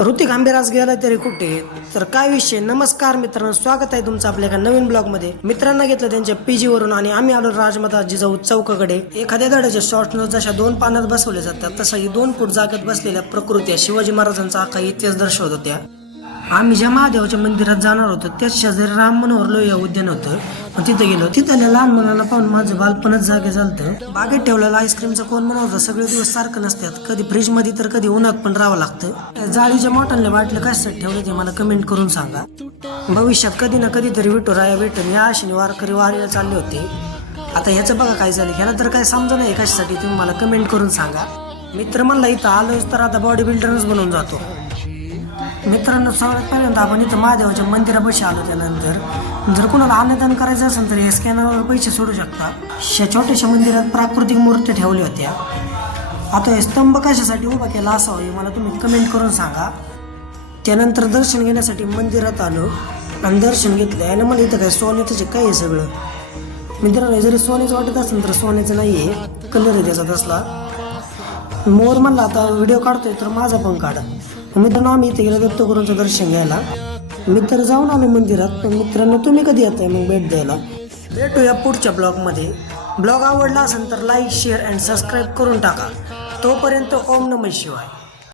ऋतिक आंबेराज गेला तरी कुठे तर काय विषय. नमस्कार मित्रांनो, स्वागत आहे तुमचं आपल्या एका नवीन ब्लॉग मध्ये. मित्रांना घेतलं त्यांच्या पीजी वरून आणि आम्ही आलो राजमाता जिजाऊ चौकाकडे. एखाद्या धड्याच्या शॉर्ट नोट जशा 2 पानात बसवल्या जातात तसा ही 2 फूट जागेत बसलेल्या प्रकृत्या शिवाजी महाराजांचा आखा इतिहास दर्शवत होत्या. आम्ही ज्या महादेवाच्या मंदिरात जाणार होतो त्याच शेजारी राम मनोहर लोहिया उद्यान होतं. तिथे गेलो. तिथल्या लहान मुलांना पाहून माझं बालपणच जागे झालं. बागेत ठेवलेलं आईस्क्रीमचं कोण बनवतं. सगळे दिवस सारखं नसतात. कधी फ्रीज मध्ये तर कधी उन्हात पण राहावं लागतं. जाळीच्या मोठ्याने वाटलं कशासाठी ठेवलं ते मला कमेंट करून सांगा. भविष्यात कधी ना कधीतरी विठुराया भेटून या आशेने वारकरी वारीला चालले होते. आता ह्याचं बघा काय झालं. ह्याला तर काय समजा नाही कशासाठी, तुम्ही मला कमेंट करून सांगा. मित्र म्हणला इथं आलोच तर आता बॉडी बिल्डरच बनवून जातो. मित्रांनो, सगळ्यात पहिल्यांदा आपण इथं महादेवाच्या मंदिरापाशी आलो. त्यानंतर जर कोणाला अन्नदान करायचं असेल तर या स्कॅनरवर पैसे सोडू शकता. छोट्याशा मंदिरात प्राकृतिक मूर्ती ठेवल्या होत्या. आता हे स्तंभ कशासाठी उभा केला असावा हे मला तुम्ही कमेंट करून सांगा. त्यानंतर दर्शन घेण्यासाठी मंदिरात आलो आणि दर्शन घेतलं. आणि मला इथं काय सोन्याचं काय आहे सगळं. मित्रांनो, जरी सोन्याचं वाटत असेल तर सोन्याचं नाही आहे, कलर आहे त्याचा तसला. मोर म्हणला आता व्हिडिओ काढतोय तर माझा पण काढा. मित्रांनो, आम्ही इथे गेलो दत्तगुरूंचं दर्शन घ्यायला. मी तर जाऊन आलो मंदिरात. पण मित्रांनो, तुम्ही कधी येताय मग भेट द्यायला. भेटूया पुढच्या ब्लॉगमध्ये. ब्लॉग आवडला असेल तर लाईक, शेअर अँड सबस्क्राईब करून टाका. तोपर्यंत ओम नमः शिवाय.